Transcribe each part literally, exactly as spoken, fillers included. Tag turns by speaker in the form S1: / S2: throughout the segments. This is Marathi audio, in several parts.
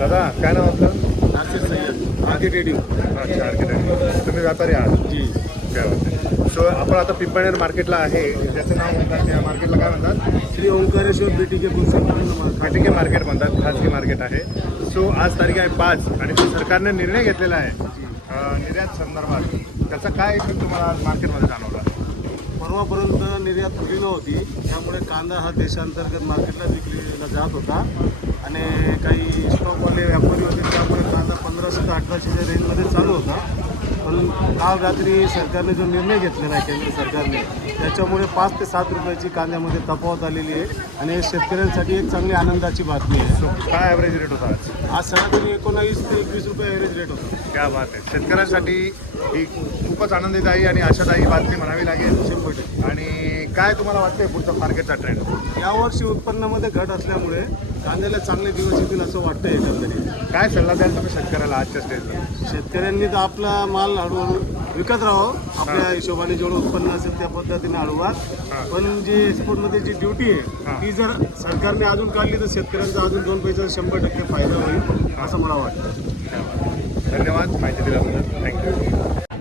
S1: दादा काय नाव आपलं?
S2: Nasir Sayyed, RK trading.
S1: अच्छा, आरके ट्रेडिंग. तुम्ही व्यापारी आहात?
S2: जी.
S1: सो आपण आता पिंपळनेर मार्केटला आहे. ज्याचं नाव म्हणतात त्या मार्केटला काय म्हणतात?
S2: Shri Omkareshwar BTK
S1: BTK market म्हणतात. खाजगी मार्केट आहे. सो आज तारीख आहे पाच आणि जो सरकारने निर्णय घेतलेला आहे अं, निर्यात संदर्भात, त्याचा काय इफेक्ट तुम्हाला आज मार्केटमध्ये जाणवला?
S2: परवापर्यंत निर्यात कुठली नव्हती, त्यामुळे कांदा हा देशांतर्गत मार्केटला विक्रीला जात होता आणि काही स्टॉकवाले व्यापारी होते, त्यामुळे कांदा पंधराशे ते अठराशेच्या रेंजमध्ये चालू होता. पण काल रात्री सरकारने जो निर्णय घेतलेला आहे केंद्र सरकारने, त्याच्यामुळे पाच ते सात रुपयाची कांद्यामध्ये तफावत आलेली आहे आणि शेतकऱ्यांसाठी एक चांगली आनंदाची बातमी आहे.
S1: सो काय ॲव्हरेज रेट होता आज?
S2: आज सरासरी एकोणावीस ते एकवीस रुपये ॲव्हरेज रेट होता.
S1: क्या बात आहे. शेतकऱ्यांसाठी ही खूपच आनंददायी आणि आशादायी बातमी म्हणावी लागेल.
S2: शंभर टक्के.
S1: आणि काय तुम्हाला वाटतंय पुढचा मार्केटचा ट्रेंड?
S2: यावर्षी उत्पन्नामध्ये घट असल्यामुळे कांद्याला चांगले दिवस येतील असं वाटतं एकंदरीत.
S1: काय सल्ला द्याल तुम्ही शेतकऱ्याला आजच्या स्टेजला?
S2: शेतकऱ्यांनी तर आपला माल हळूहळू विकत राहावं, आपल्या हिशोबाने जेवढं उत्पन्न असेल त्या पद्धतीने हळूवा. पण जी एक्सपोर्टमध्ये जी ड्युटी आहे ती जर सरकारने अजून काढली तर शेतकऱ्यांचा अजून दोन पैसा शंभर टक्के फायदा होईल असं मला वाटतं.
S1: धन्यवाद माहिती दिल्याबद्दल. थँक्यू.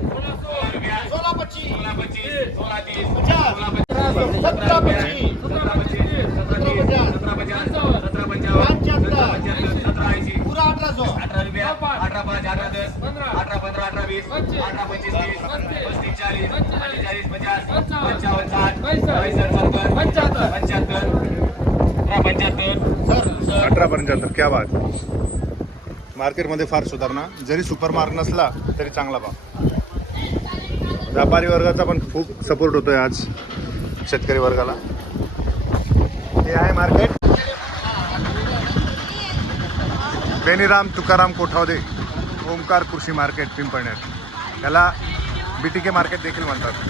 S3: अठरा पाच अठरा दस अठरा पंधरा अठरा वीस अठरा पंचवीस तीस पस्तीस चाळीस चाळीस पचास पंचावन्न साठ पंच्याहत्तर पंच्याहत्तर पंच्याहत्तर
S1: अठरा पंच्याहत्तर. क्या बात. मार्केटमध्ये फार सुधारणा, जरी सुपर मार्क नसला तरी चांगला भाव. व्यापारी वर्गाचा पण खूप सपोर्ट होतोय आज शेतकरी वर्गाला. हे आहे मार्केट बेनीराम तुकाराम कोठावदे ओमकार कृषी मार्केट पिंपळनेर. याला बीटीके मार्केट देखील म्हणतात.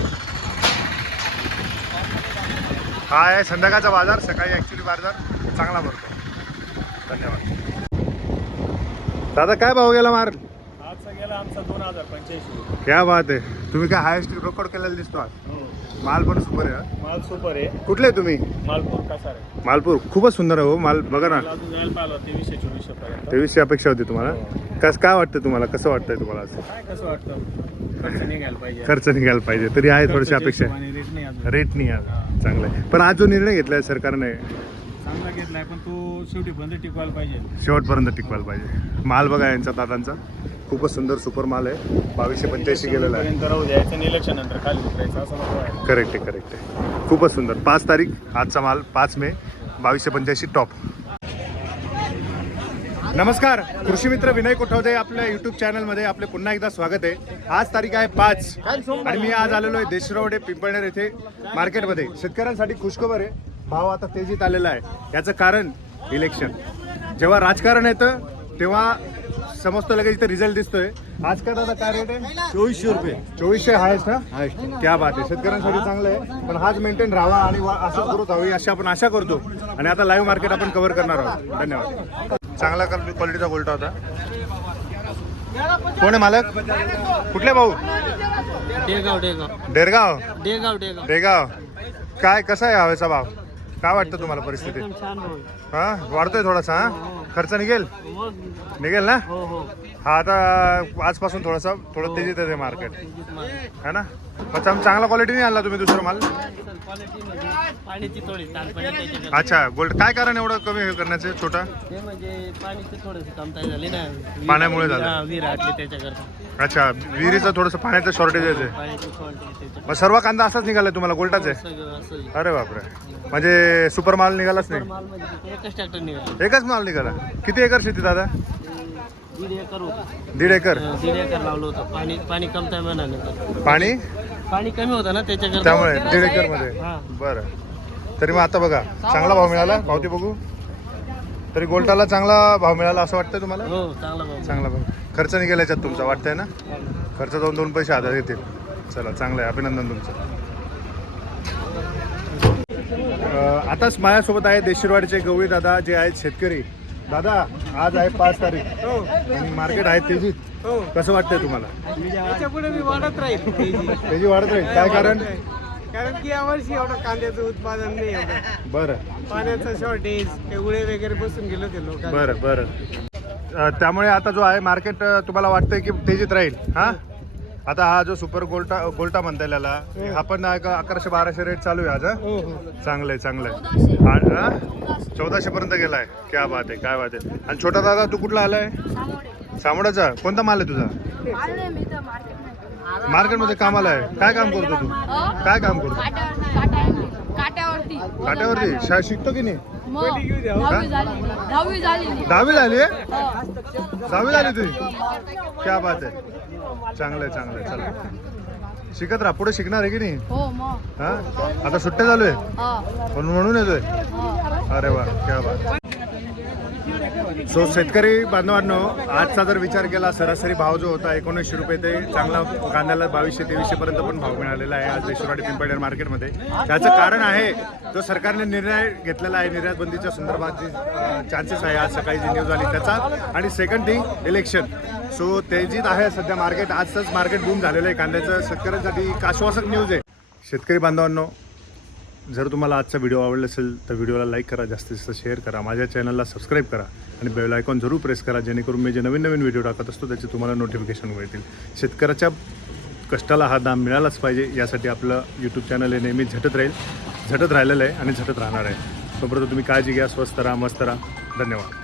S1: हा आहे संध्याकाळचा बाजार. सकाळी ॲक्च्युली बाजार चांगला भरतो. धन्यवाद. दादा काय भाव गेला मार?
S2: आजचा गेला आमचा दोन हजार पंच्याऐंशी.
S1: क्या बात आहे. तुम्ही काय हायेस्ट रेकॉर्ड केलेला दिसतो आज. माल पण सुपर आहे. हा?
S2: माल सुपर आहे.
S1: कुठले आहे तुम्ही?
S2: मालपूर कसा आहे?
S1: मालपूर खूपच सुंदर आहे हो माल. बघा ना,
S2: अजून जायला पाहिलं तेवीसशे चोवीसशे पर्यंत.
S1: तेवीसशे अपेक्षा होती तुम्हाला. कस काय वाटतं तुम्हाला? कसं वाटतंय तुम्हाला आज?
S2: काय कसं वाटतं? खर्च निघायला पाहिजे.
S1: खर्च निघायला पाहिजे तरी आहे थोडीशी अपेक्षा.
S2: रेट नाही अजून.
S1: रेट नाही आहे. चांगलं आहे. पण आज जो निर्णय घेतलाय सरकारने
S2: चांगला घेतलाय, पण तो शेवटी बंद टिकवायला पाहिजे.
S1: शेवटपर्यंत टिकवायला पाहिजे. माल बघा यांचा दादांचा खूपच सुंदर सुपर माल आहे. बावीसशे पंच्याऐंशी गेलेला आहे.
S2: पर्यंत राहू द्यायचं, इलेक्शन नंतर खाली उतरायचं असं नको आहे.
S1: करेक्ट आहे करेक्ट आहे. खूपच सुंदर. पाच तारीख आजचा माल पाच मे बावीसशे पंच्याऐंशी टॉप. नमस्कार, कृषी मित्र विनय कोठावदे आपल्या यूट्यूब चॅनलमध्ये आपले पुन्हा एकदा स्वागत आहे. आज तारीख आहे पाच आणि मी आज आलेलो आहे देशरावडे पिंपळनेर येथे मार्केटमध्ये. शेतकऱ्यांसाठी खुशखबर आहे. भाव आता तेजीत आलेला आहे. याचं कारण इलेक्शन. जेव्हा राजकारण येतं तेव्हा समजतं लगेच इथं रिझल्ट दिसतोय. आज का दादा काय रेट आहे?
S2: चोवीसशे रुपये.
S1: चोवीसशे हायस्ट ना. क्या बात आहे. शेतकऱ्यांसाठी चांगलं आहे. पण हाच मेंटेन राहावा आणि असंच ग्रोथ हवी अशी आपण आशा करतो. आणि आता लाईव्ह मार्केट आपण कव्हर करणार आहोत. धन्यवाद. चांगला क्वालिटीचा गोल्टा होता. कोण आहे मालक? कुठले भाऊ?
S2: डेगाव डेगाव
S1: डेरगाव
S2: डेगाव डेगाव
S1: डेगाव. काय कसं आहे हवेचा भाव? काय वाटतं तुम्हाला परिस्थिती?
S2: छान होईल.
S1: हा वाढतोय थोडासा. हा खर्च निघेल निघेल ना.
S2: हो हो.
S1: हा आता आजपासून थोडासा थोडं तेजीत आहे मार्केट है ना. मग चांगला क्वालिटी नाही आणला तुम्ही दुसरा माल?
S2: पाण्याची थोडी
S1: अच्छा गोल्ड. काय कारण एवढं कमी हे करण्याचं छोटा?
S2: ते म्हणजे पाण्याची थोडीशी कमताई झाली ना.
S1: पाण्यामुळे झालं.
S2: विहीर आटली त्याच्याकरता.
S1: अच्छा विहिरीचं थोडंसं पाण्याचं शॉर्टेज आहे.
S2: पाण्याची क्वालिटी
S1: मग सर्व कांदा असाच निघालाय तुम्हाला गोल्टाच आहे?
S2: सगळं असं.
S1: अरे बापरे. म्हणजे सुपर माल निघालाच नाही.
S2: माल म्हणजे एकच ट्रॅक्टर निघाला.
S1: एकच माल निघाला. किती एकर शेती दादा?
S2: दीड एकर होतं.
S1: दीड एकर.
S2: दीड एकर लावलं होतं. पाणी पाणी कमताय म्हणाले.
S1: पाणी
S2: पाणी कमी होतं ना त्याच्याकरता.
S1: त्यामुळे दीड एकर मध्ये.
S2: हा.
S1: बरं. तरी मग आता बघा चांगला भाव मिळाला. पावती बघू. तरी गोल्टाला चांगला भाव मिळाला असं वाटतं तुम्हाला?
S2: हो चांगला भाव.
S1: चांगला भाव. खर्च निघेल याच्यात तुमचा वाटतंय ना? खर्च जाऊन दोन पैसे आधार येतील. चला चांगलं आहे. अभिनंदन तुमचं. आताच माझ्यासोबत आहे देशिरवाडीचे गवळी दादा जे आहेत शेतकरी. दादा आज आहे पाच तारीख आणि मार्केट आहे तेजीत. कसं वाटतंय तुम्हाला?
S4: त्याच्यापुढे मी वाढत राहील.
S1: तेजी वाढत राहील. काय कारण?
S4: कारण की यावर्षी एवढं कांद्याचं उत्पादन नाही एवढं.
S1: बरं
S4: पाण्याचं शॉर्टेज, उळे वगैरे बसून गेलो ते लोक.
S1: बरं बरं. अ, त्यामुळे आता जो आहे मार्केट तुम्हाला वाटतंय की तेजीत राहील हा आता हा जो सुपर गोल्टा गोल्टा म्हणता येईल याला हा पण अक- अकराशे बाराशे रेट चालू आहे आज हा?
S4: हो हो
S1: चांगलं आहे चांगलं आहे आणि हा? चौदाशे पर्यंत गेलाय क्या बात आहे काय बात आहे आणि छोटा दादा तू कुठला आलाय सामोड्याचा कोणता माल आहे तुझा मार्केटमध्ये कामाला आहे काय काम करतो तू काय काम करतो
S5: काट्यावरती
S1: काट्यावरती शाळा शिकतो की नाही
S5: मग दहावी झाली दहावी झाली
S1: दहावी झाली आहे दहावी झाली तुझी क्या बात आहे चांगलं आहे चांगलं आहे चला शिकत राहा पुढे शिकणार आहे की नाही
S5: हो मग
S1: हा आता सुट्ट्या चालू आहे
S5: हा
S1: म्हणून म्हणून येतोय
S5: हा
S1: अरे वा क्या बात सो शेतकरी बांधवांनो आजचा जर विचार केला सरासरी भाव जो होता एकोणीसशे रुपये ते चांगला कांद्याला बावीसशे तेवीसशे पर्यंत पण भाव मिळालेला आहे आज देशवाडी पिंपळनेर मार्केटमध्ये त्याचं कारण आहे जो सरकारने निर्णय घेतलेला आहे निर्यात बंदीच्या संदर्भात जी चान्सेस आहे आज सकाळी जी न्यूज आली त्याचा आणि सेकंड थिंग इलेक्शन सो तेजीत आहे सध्या मार्केट आजच मार्केट बूम झालेलं आहे कांद्याचं शेतकऱ्यांसाठी एक आश्वासक न्यूज आहे शेतकरी बांधवांनो जर तुम्हाला आजचा व्हिडिओ आवडला असेल तर व्हिडिओला लाईक करा जास्तीत जास्त शेअर करा माझ्या चॅनलला सबस्क्राईब करा आणि बेल आयकॉन जरूर प्रेस करा जेणेकरून मी जे नवीन नवीन व्हिडिओ टाकत असतो त्याचे तुम्हाला नोटिफिकेशन मिळतील शेतकऱ्याच्या कष्टाला हा दाम मिळालाच पाहिजे यासाठी आपलं यूट्यूब चॅनल हे नेहमी झटत राहील झटत राहिलेलं आहे आणि झटत राहणार आहे तोपर्यंत तुम्ही काळजी घ्या स्वस्त राहा मस्त राहा धन्यवाद